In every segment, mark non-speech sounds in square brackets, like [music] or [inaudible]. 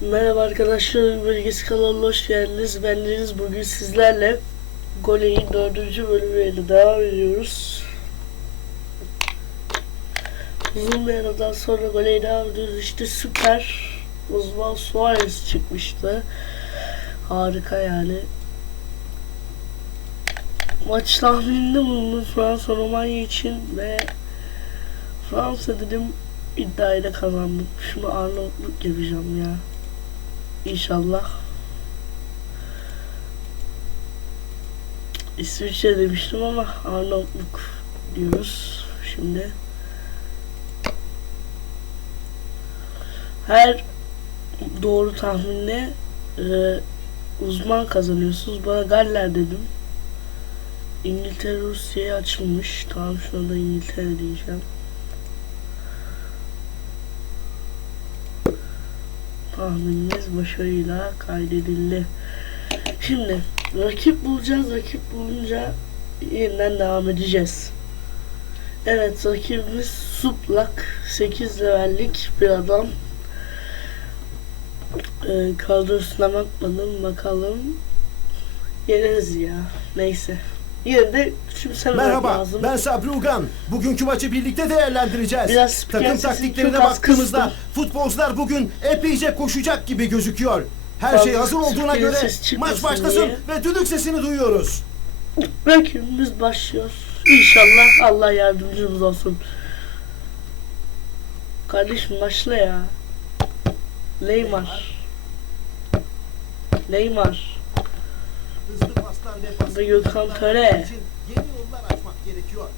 Merhaba arkadaşlar, Bölgesi kanalına hoş geldiniz. Ben. Bugün sizlerle Gole'in dördüncü bölümüyle devam ediyoruz. Uzun bir aradan sonra Gole'ye devam ediyoruz. İşte süper uzman Suarez çıkmıştı. Harika yani. Maç tahmininde bulundum Fransa Romanya için ve Fransa dedim iddiayla kazandım. Şunu Arnavutluk yapacağım ya. İnşallah. İsviçre demiştim ama Arnavutluk diyoruz şimdi. Her doğru tahminle e, uzman kazanıyorsunuz. Bana Galler dedim. İngiltere Rusya'ya açılmış. Tamam şu anda İngiltere diyeceğim. Tahmininiz başarıyla kaydedildi. Şimdi rakip bulacağız. Rakip bulunca yeniden devam edeceğiz. Evet rakibimiz Suplak 8 levellik bir adam. Ee, kadrosuna bakmadım bakalım. Yeneriz ya. Neyse. Yine de küçümsememek Merhaba, lazım. ben Sabri Ugan. Bugünkü maçı birlikte değerlendireceğiz. Biraz spiker Takım sesini taktiklerine çok az baktığımızda kıstım. futbolcular bugün epeyce koşacak gibi gözüküyor. Her Fazla şey hazır olduğuna spiker göre çıkmasın maç başlasın diye. ve düdük sesini duyuyoruz. Rakibimiz başlıyor. İnşallah Allah yardımcımız olsun. Kardeşim başla ya. Neymar. Neymar. Hızlı paslar ve pas Ve Gökhan Töre.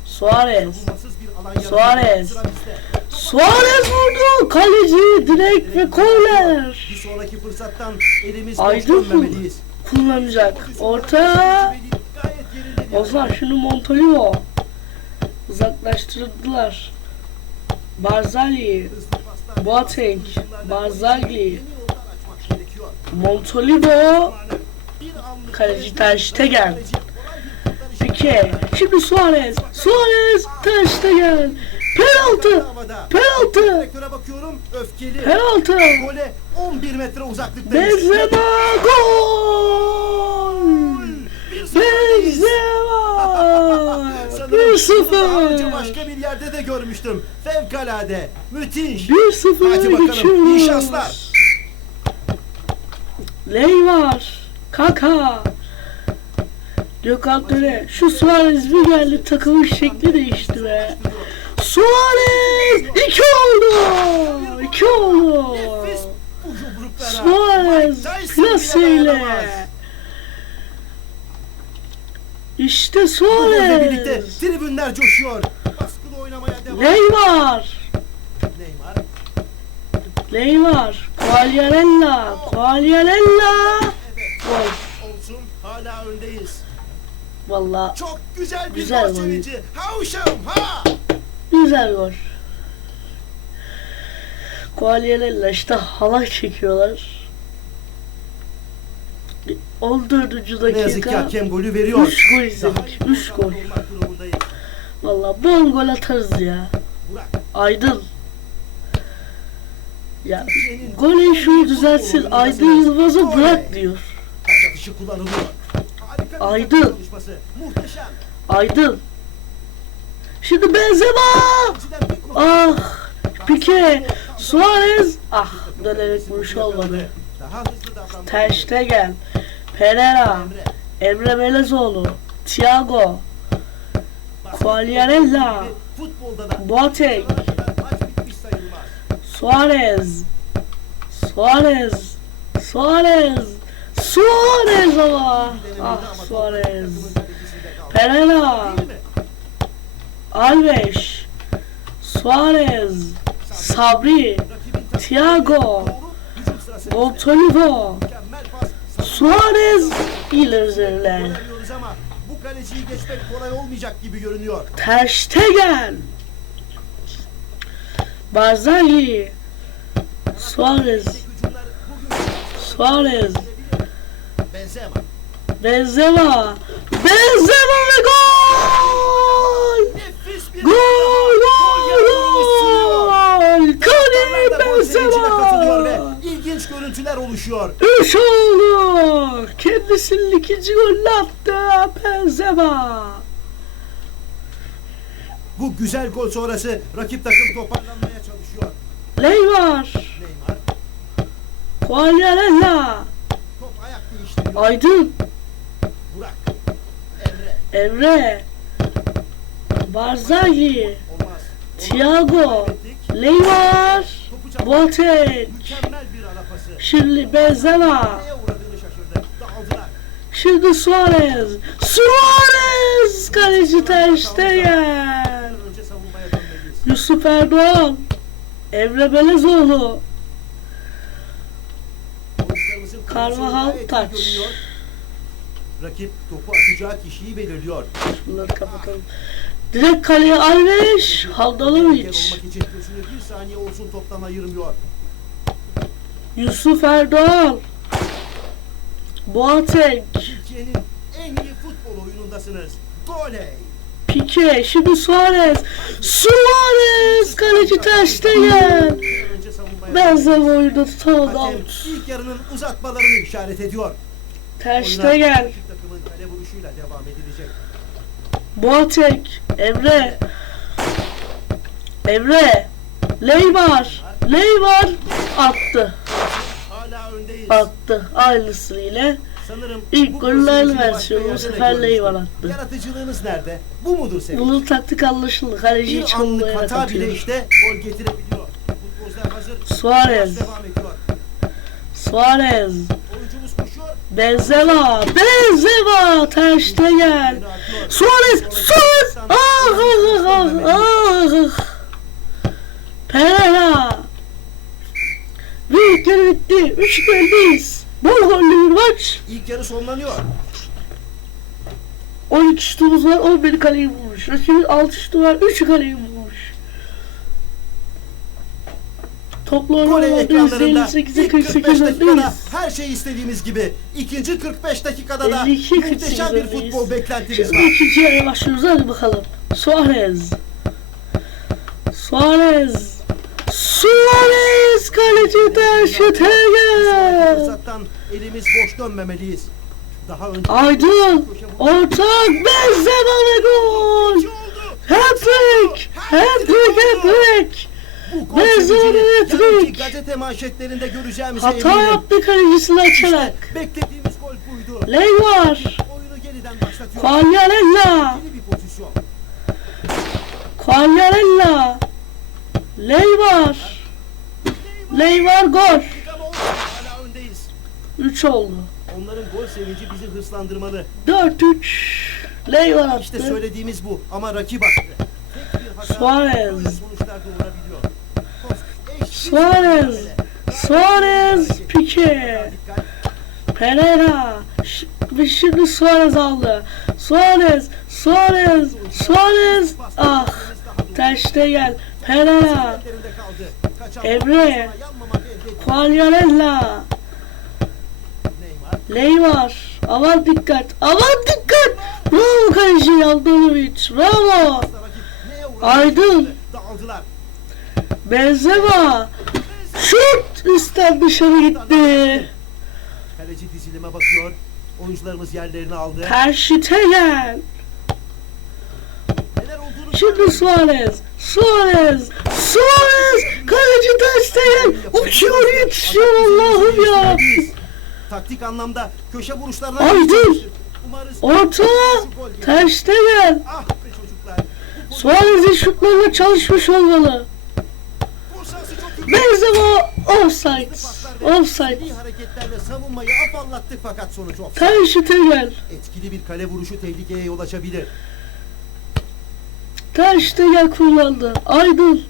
Suarez. Bir Suarez. Suarez vurdu. Kaleci direkt ve Bir korner. sonraki fırsattan elimiz boş Aydın dönmemeliyiz. Kullanacak. Orta. Bir Ozan şunu Montolivo. Uzaklaştırdılar. Barzali. Boateng. gerekiyor. Montolivo. Kaleci Ter Stegen. Pike. Şimdi Suarez. Suarez. Ter Stegen. Penaltı. Penaltı. Penaltı. Gole 11 metre uzaklıktayız. Benzema gol. Benzema. [laughs] Sanırım bunu daha önce 1-0. başka bir yerde de görmüştüm. Fevkalade. Müthiş. 1-0 Hadi bakalım, geçiyoruz. iyi şanslar. Neymar. Kaka. Gökhan Töre. Şu Suarez bir geldi takımın şekli değişti be. Suarez! iki oldu! İki oldu! Suarez dayanamaz. İşte golle birlikte Suarez! tribünler coşuyor. Baskılı oynamaya devam. Neymar! Neymar. Neymar! Quagliarella! Quagliarella! Gol. Olsun. Hala öndeyiz. Valla Çok güzel bir Güzel gol sevinci. Ha uşağım ha. güzel gol. Quagliarella işte halay çekiyorlar. 14. dakika. Ne yazık ki hakem golü veriyor. 3 gol izledik. 3 gol. Valla bol gol atarız ya. Aydın. Ya Türkiye'nin golü şunu düzelsin. Aydın. Yılmaz'ı bırak diyor. Atışı kullanılıyor. Harika bir Aydın. takım çalışması. Muhteşem. Aydın. Şimdi Benzema. Bir. Ah. Pique. Suarez. Ah. Dönerek vuruş olmadı. Daha hızlı davranmalı. Ter Stegen. Pereira. Emre. Emre Belezoğlu. Thiago. Quagliarella. gibi Futbolda da Boateng. bu kadar maç bitmiş sayılmaz. Suarez. Suarez. Suarez. Suarez ama. Ah Suarez. Pereira. Alves. Suarez. Sabri. Thiago. Montolivo. Suarez. ileri üzerine. Oynamıyoruz ama bu kaleciyi geçmek kolay olmayacak gibi görünüyor. Ter Stegen. Barzagli. Suarez. Suarez. Benzema. Benzema. Benzema ve gol! Gol! Gol! Gol! Kadir Benzema! İlginç görüntüler oluşuyor. Üç oldu. Kendisinin ikinci golünü attı Benzema. Bu güzel gol sonrası rakip takım toparlanmaya çalışıyor. Neymar. Neymar. Cuagliarella. Aydın. Burak. Emre. Emre. Barzaghi. Olmaz. Thiago. Çabuk. Boateng. Şimdi Benzema. Şimdi Suarez. Suarez. Kaleci Ter. Yusuf Erdoğan. Emre Belezoğlu. Carvajal taç. Rakip topu atacağı kişiyi belirliyor. Bunları kapatalım. Direkt kaleye Alves. Engel Handanovic. olmak için bir saniye olsun toptan ayırmıyor. Yusuf Erdoğan. Boateng. Türkiye'nin en iyi futbol oyunundasınız. Goley. Pique. Şimdi Suarez. Suarez. Kaleci Ter Stegen. Benzema oyunda tutamadı Hakem out. ilk yarının uzatmalarını işaret ediyor. Ter Oyuna Stegen. rakip takımın kale vuruşuyla devam edilecek. Boateng. Emre. Emre. Neymar. Neymar attı. Hala öndeyiz. Attı. Aynısıyla. Sanırım İlk bu golün başka versiyonu. Bu yerde de sefer görmüştüm. Neymar attı. Yaratıcılığınız nerede? Bu mudur sevinç? Bunun taktik anlaşıldı. Kaleci hiç Bir anlık hata bile işte gol getirebiliyor. Suarez. Suarez. Benzema. Benzema. Ter Stegen. Önü atıyor. Suarez. Suarez. Ah ah ah ah ah. Pereira. Büyükleri bitti. Üç goldeyiz. Bol gollü bir maç. İlk yarı sonlanıyor. 12 şutumuz var. 11 kaleyi bulmuş. Rakibin 6 şutu var. 3 kaleyi bulmuş. Toplu Gol oynama ekranlarında %58'e ilk 45 48 dakikada her şey istediğimiz gibi. İkinci 45 dakikada da 52 muhteşem bir 48 öndeyiz. futbol beklentimiz Şimdi var. ikinci yarıya başlıyoruz. Hadi bakalım. Suarez. Suarez. Suarez kaleci Ter Sonraki Stegen. fırsattan elimiz boş dönmemeliyiz. Daha önce Aydın. Ortak Benzema ve gol. Hat-trick! Hat-trick! Hat-trick! Bu gol Benzema sevincini hat-trick. yarınki gazete manşetlerinde göreceğimize Hata eminim. yaptı kalecisini İşte açarak. beklediğimiz gol buydu. Neymar. Oyunu yeniden başlatıyor. Quagliarella. Yeni bir pozisyon. Quagliarella. Neymar. Neymar gol. Hala öndeyiz. 3 oldu. Onların gol sevinci bizi hırslandırmalı. 4-3. Neymar İşte attı. söylediğimiz bu ama rakip attı. Tek bir hata Suarez. Suarez. Suarez. Pique. Pereira. Ş- ve Şimdi Suarez aldı. Suarez. Suarez. Suarez. Ah. Ter Stegen. Pereira. Emre. Quagliarella. Neymar. Aman dikkat. Aman dikkat. Bravo kaleci Yaldanovic. Bravo. Aydın. Benzema. Şut üstten dışarı gitti. Kaleci dizilime bakıyor. Oyuncularımız yerlerini aldı. Olduğunu Şimdi Suarez. Suarez. Suarez. Kaleci Ter Stegen. Uçuyor yetişiyor Allah'ım ya. Taktik anlamda köşe vuruşlarına Aydın. Orta. şu gol gelir. Ter Stegen. Ah Suarez'in şutlarına çalışmış olmalı. gol şansı çok iyi. Benzema offside. Offside. Seri hareketlerle savunmayı afallattık fakat sonuç offside. Stegen. Etkili bir kale vuruşu tehlikeye yol açabilir. Ter Stegen kullandı. Aydın.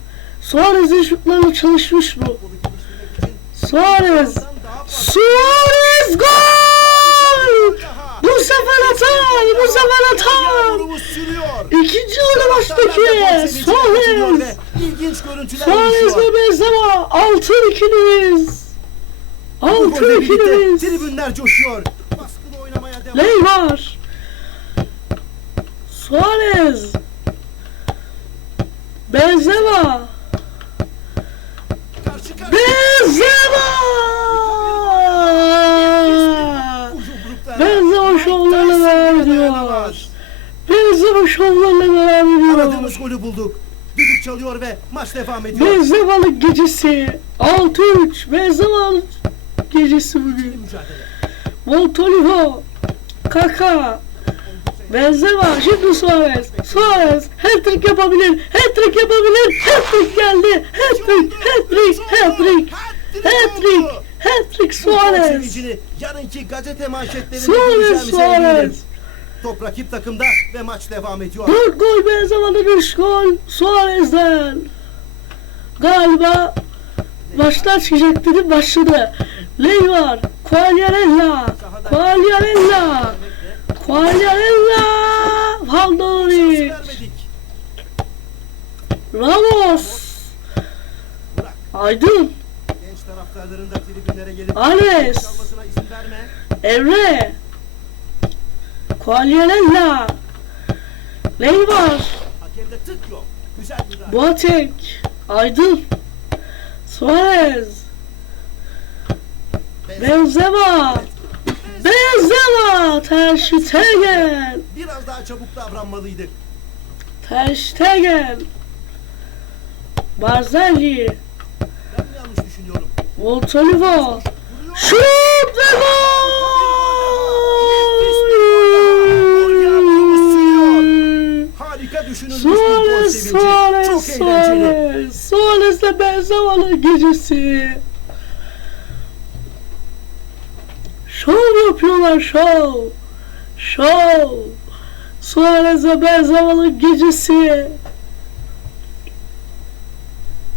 Suarez'in şutlarına çalışmış mı? Suarez. Suarez gol! Sefer atar! Yağmurumuz sürüyor. İkinci gol baştaki Suarez! İlginç görüntüler Suarez ve Benzema altın ikiliyiz! Altın ikiliyiz! tribünler coşuyor. Baskılı oynamaya devam. Suarez! Benzema! Benzema! Golü bulduk. Düdük çalıyor ve maç devam ediyor. Benzemalık gecesi. 6-3 Benzemalık gecesi bugün. Mücadele. Voltolivo Kaka Benzema şimdi Suarez. Suarez hat-trick yapabilir hat-trick yapabilir. Hat-trick geldi. Hat-trick hat-trick hat-trick. hat-trick hat-trick Suarez. sevincini yarınki gazete manşetlerinde Suarez eminim. Top rakip takımda ve maç devam ediyor. 4 gol Benzema'dan 3 gol Suarez'den. Galiba Maçlar çıkacak dedim başladı. Ley var Quagliarella Quagliarella Quagliarella vermedik. Ramos. Aydın. Ares. Emre Quagliarella Ley var. Boateng Aydın Suarez Benzema Benzema Ter Stegen Biraz daha çabuk davranmalıydık. Ter Stegen Barzagli Ben yanlış düşünüyorum? Voltolivo. Şut ve gol! Harika düşünülmüş bir gol Suarez, sevinci. Suarez, Çok eğlenceli. Suarez. Suarez'le Benzema'nın gecesi. Şov yapıyorlar şov. Şov. Suarez'le Benzema'nın gecesi.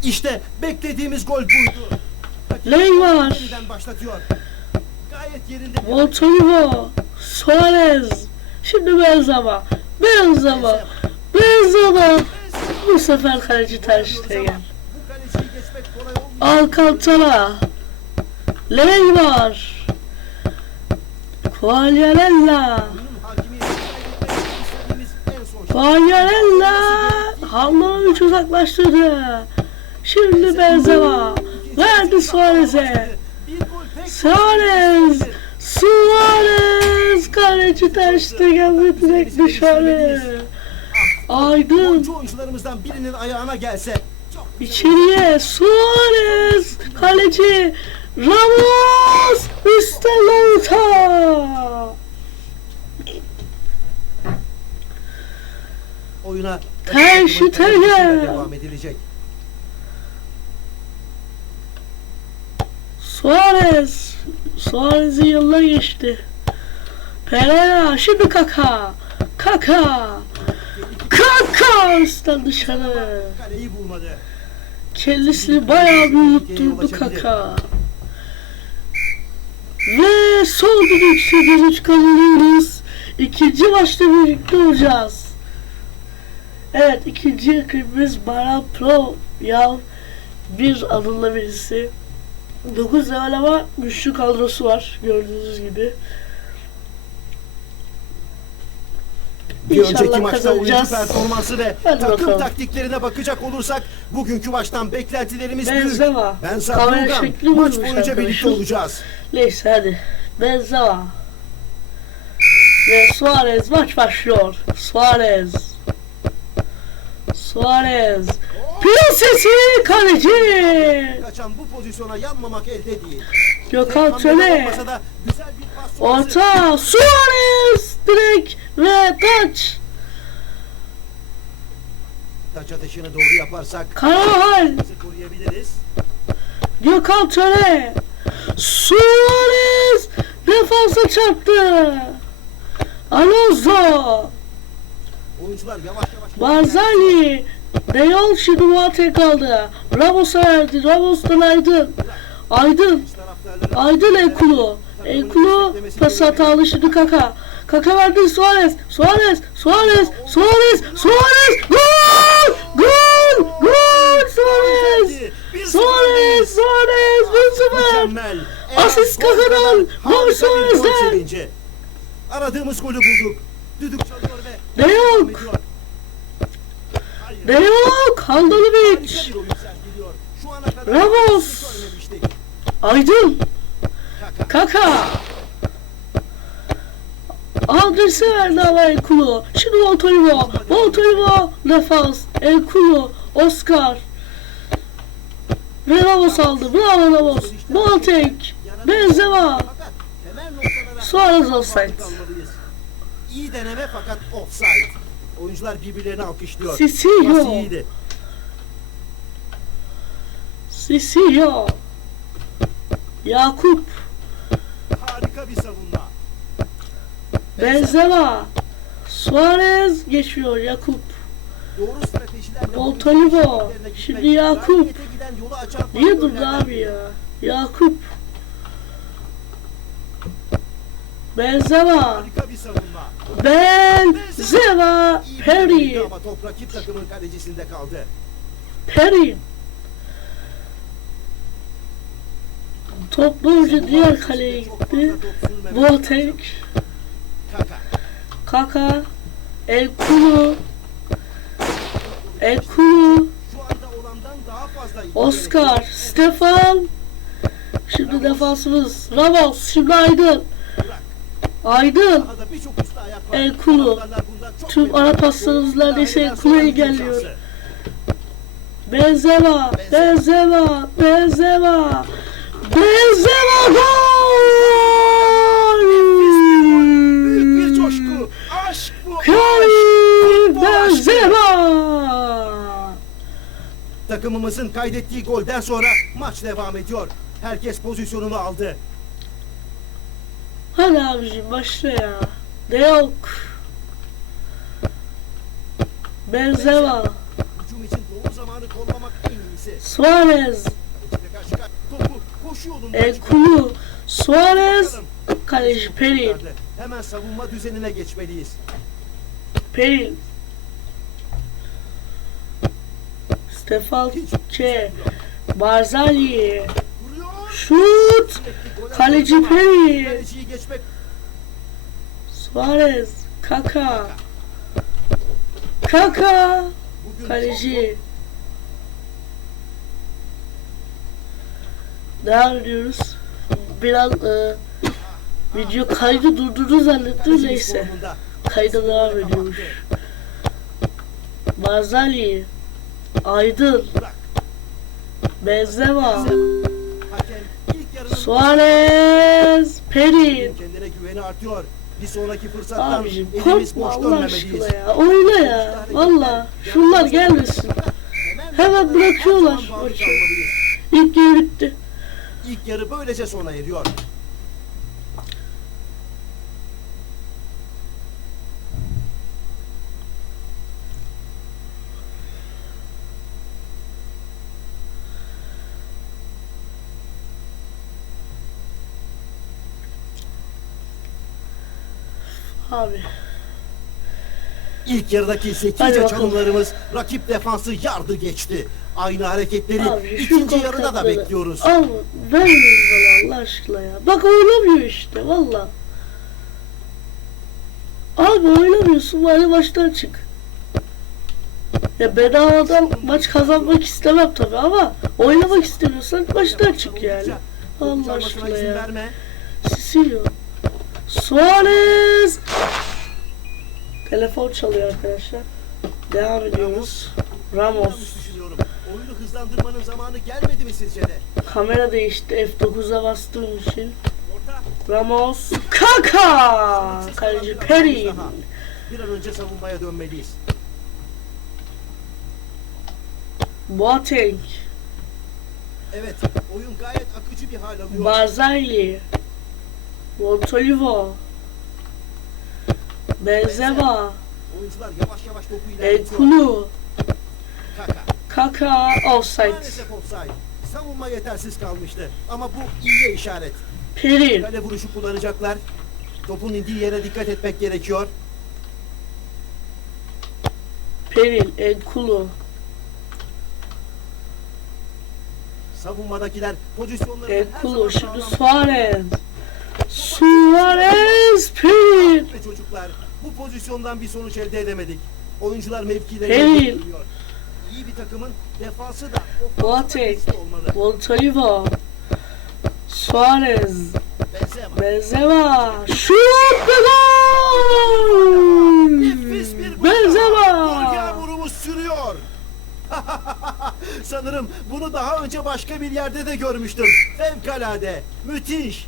İşte beklediğimiz gol buydu. Ley var. Gayet yerinde. bir Voltolivo. Suarez. Şimdi Benzema. Benzema. Benzema. Bu sefer kaleci Ter Stegen. Bu kaleciyi geçmek kolay olmuyor. Alcantara. Ley var. Quagliarella. Quagliarella Hamlanovich uzaklaştırdı. Şimdi Benzema. Verdi Suarez'e. Suarez. Suarez. Kaleci Stegen ve direkt dışarı. Aydın. Oyuncu oyuncularımızdan birinin ayağına gelse İçeriye Suarez kaleci Ramos üstte Lauta oyuna Ter Stegen. devam edilecek. Suarez Suarez'in yıllar geçti Pereira şimdi Kaka Kaka Kaka üstten dışarı Kaleyi bulmadı. Kendisini bayağı bir unutturdu Kaka Ve son düdükse dönüş kazanıyoruz. İkinci maçta birlikte olacağız. Evet ikinci rakibimiz Baran Pro ya bir adında birisi. 9 level ama güçlü kadrosu var gördüğünüz gibi. Bir önceki maçta oyuncu kazanacağız. performansı ve Hadi takım bakalım. taktiklerine bakacak olursak bugünkü maçtan beklentilerimiz büyük. Benzema. Ben Kamera Sarpulgan. şekli Maç buymuş boyunca birlikte arkadaşım. olacağız. Neyse hadi. Benzema. Ve Suarez maç başlıyor. Suarez. Suarez. Prensesi kaleci. Kaçan bu pozisyona yanmamak elde değil. Gökhan Tek hamlede Töre. olmasa da güzel bir pas sonrası. Orta. Suarez. Direkt ve taç. Taç atışını doğru yaparsak Karahal. koruyabiliriz. Gökhan Töre. Suarez. Defansa çarptı. Alonso. Oyuncular yavaş yavaş Barzali. De Jong şimdi Muat'e kaldı. Ramos'a verdi. Ramos'tan Aydın. Aydın. Aydın Enkulu. Enkulu pas hatalı şimdi Kaka. Kaka verdi Suarez. Suarez. Suarez. Suarez. Suarez. Gol! Gol! Gol! Suarez! Suarez! Suarez! 1-0! Mükemmel. Asist Kaka'dan, gol Suarez'den. Aradığımız golü bulduk. Düdük çalıyor ve ediyor. Hayır. De Jong! Handanovic! Ramos. Aydın! Kaka. Adresi verdi ama Enkulu. Şimdi Voltolivo. Voltolivo defans. El Kulu, Oscar. Ve Ramos aldı. Bravo Ramos. Boateng. Benzema. Suarez offside. İyi deneme fakat offside. Oyuncular birbirlerini alkışlıyor. Sissinho. Pas iyiydi. Sissinho. Yakup. Harika bir savunma. Benzema. Suarez geçiyor Yakup. Doğru stratejilerle gitmek, Şimdi Yakup. Niye durdu abi ya? Yakup. Benzema. Benzema. Perry. ama top rakip takımın kalecisinde kaldı. Perry. Top önce diğer kaleye gitti. Boateng. Kaka. El Kulu. El Kulu. Oscar. Stefan. Şimdi defansımız. Ramos. Şimdi Aydın. Aydın. El Kulu. Tüm ara paslarımız neredeyse El Kulu'ya şansı. Benzema. Benzema. Benzema. Benzema gol! Büyük bir coşku. Aşk bu. Benzema! Takımımızın kaydettiği golden sonra maç devam ediyor. Herkes pozisyonunu aldı. Hadi abicim başla ya. De yok. Benzema. Hücum için doğru zamanı kollamak en iyisi. Suarez. Çıkardı. Kulu. Suarez. Kaleci Peril. Hemen savunma düzenine geçmeliyiz. Peril. Stefan K. Barzali. Şut. Kaleci geçmek Suarez. Kaka. Kaka. Kaleci. Devam ediyoruz. Biraz e, video kaydı durdurdu zannettim neyse. Kayda devam ediyormuş. Barzali. Aydın. Benzema. Suarez. Perin. kendine güveni artıyor. Bir sonraki fırsattan Abicim korkma Allah aşkına ya. Oyna ya. Valla. Şunlar gelmesin. Hemen bırakıyorlar. İlk yarı bitti. İlk yarı böylece sona eriyor. Abi. İlk yarıdaki zekice çalımlarımız rakip defansı yardı geçti. Aynı hareketleri Abi ikinci yarıda da bekliyoruz. Al vermeyin bana Allah aşkına ya. Bak oynamıyor işte valla. Abi oynamıyorsun bari maçtan çık. Ya bedavadan maç kazanmak istemem tabi ama oynamak istemiyorsan maçtan çık yani. Allah aşkına ya. Sicilio. Suarez. Telefon çalıyor arkadaşlar. Devam ediyoruz. Ramos. Oyunu hızlandırmanın zamanı gelmedi mi sizce de? Kamera değişti F9'a bastığım için. Ramos. Kaka. Kaleci kalan bir an önce savunmaya dönmeliyiz. Boateng. Evet, oyun gayet akıcı bir hal alıyor. Barzagli. Montolivo. Benzema. Oyuncular yavaş yavaş topu ilerletiyor. Kulu. Kaka. Kaka. Offside. Maalesef offside. Savunma yetersiz kalmıştı. Ama bu iyiye işaret. Peril. Kale vuruşu kullanacaklar. Topun indiği yere dikkat etmek gerekiyor. Peril. El Kulu. Savunmadakiler pozisyonlarını El her Kulu. zaman Şimdi Suarez. Suarez. Peril. Ve çocuklar bu pozisyondan bir sonuç elde edemedik. Oyuncular mevkilerine Peril. İyi bir takımın defansı da Boateng. Montolivo. Suarez. Benzema. Benzema. Şut ve gol. Nefis bir gol. Gol Benzema. yağmurumuz sürüyor. [laughs] Sanırım bunu daha önce başka bir yerde de görmüştüm. Fevkalade. Müthiş.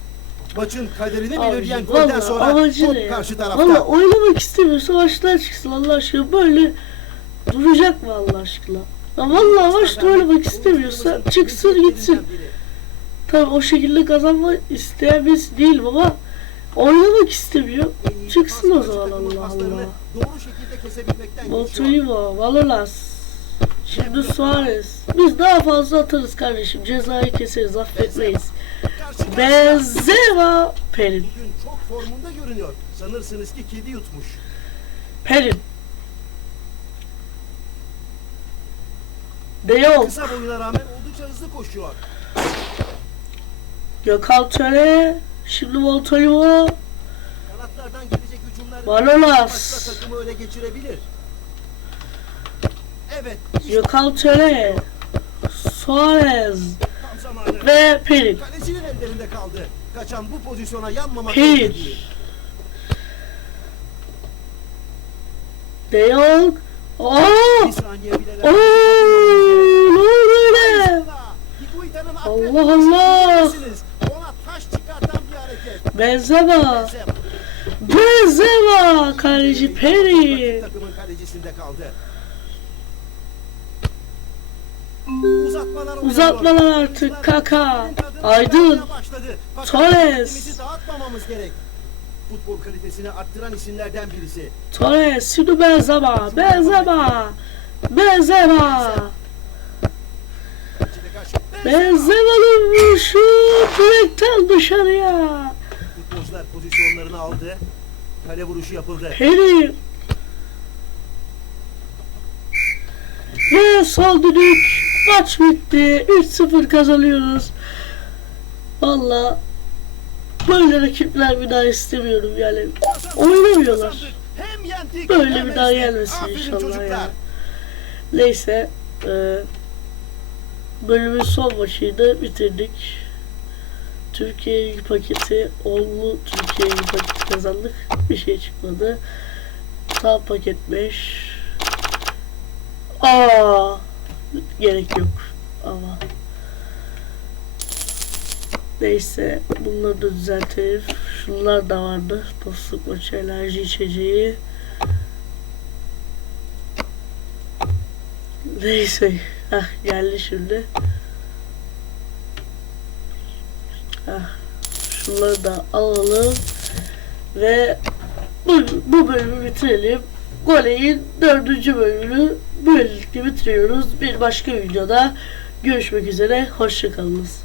Maçın kaderini belirleyen Abi, golden valla sonra amacı top ne ya? karşı tarafta. Valla oynamak istemiyorsa maçtan çıksın Allah aşkına böyle duracak mı Allah aşkına? Ya valla maçta oynamak istemiyorsa çıksın gitsin. Tabi o şekilde kazanma isteyen birisi değilim ama oynamak istemiyor. Çıksın o zaman Allah Allah. Montolivo, Valolas. Şimdi Suarez. Biz daha fazla atarız kardeşim. Cezayı keseriz, affetmeyiz. Benzema, Perin. Bugün çok formunda görünüyor. Sanırsınız ki kedi yutmuş. Perin. Jong, Kısa boyuna rağmen oldukça hızlı koşuyor. Gökhan Töre, şimdi Montolivo, Kanatlardan gelecek hücumlar Manolas. takımı öne geçirebilir. Evet, Gökhan Töre, Suarez ve Perin. Kalecinin ellerinde kaldı. Kaçan bu pozisyona yanmamak değil. De Jong. Aa! Bir Allah Allah! Benzema. Benzema. Benzema. Kaleci Perin. Takımın kalecisinde. Uzatmalar, artık. Kaka. Aydın. Torres. Futbol kalitesini arttıran isimlerden birisi. Torres. Şimdi Benzema. Benzema. Benzema. Kaleciye Benzema'nın vuruşu direkten dışarıya. Futbolcular pozisyonlarını aldı. Kale vuruşu yapıldı. Perin. Ve son düdük. Maç bitti. 3-0 kazanıyoruz. Valla böyle rakipler bir daha istemiyorum yani. Oynamıyorlar. Böyle bir daha gelmesin inşallah çocuklar. ya. Neyse. E, bölümün son maçıydı. Bitirdik. Türkiye Ligi paketi Onlu Türkiye Ligi paketi kazandık. Bir şey çıkmadı. Tam paket 5. Aa, gerek yok ama. Neyse bunları da düzeltelim. Şunlar da vardı. Dostluk maçı enerji içeceği. Neyse. Hah geldi şimdi. Hah. Şunları da alalım. Ve bu, bu bölümü bitirelim. Gole'in dördüncü bölümünü böylelikle bitiriyoruz. Bir başka videoda görüşmek üzere. Hoşçakalınız.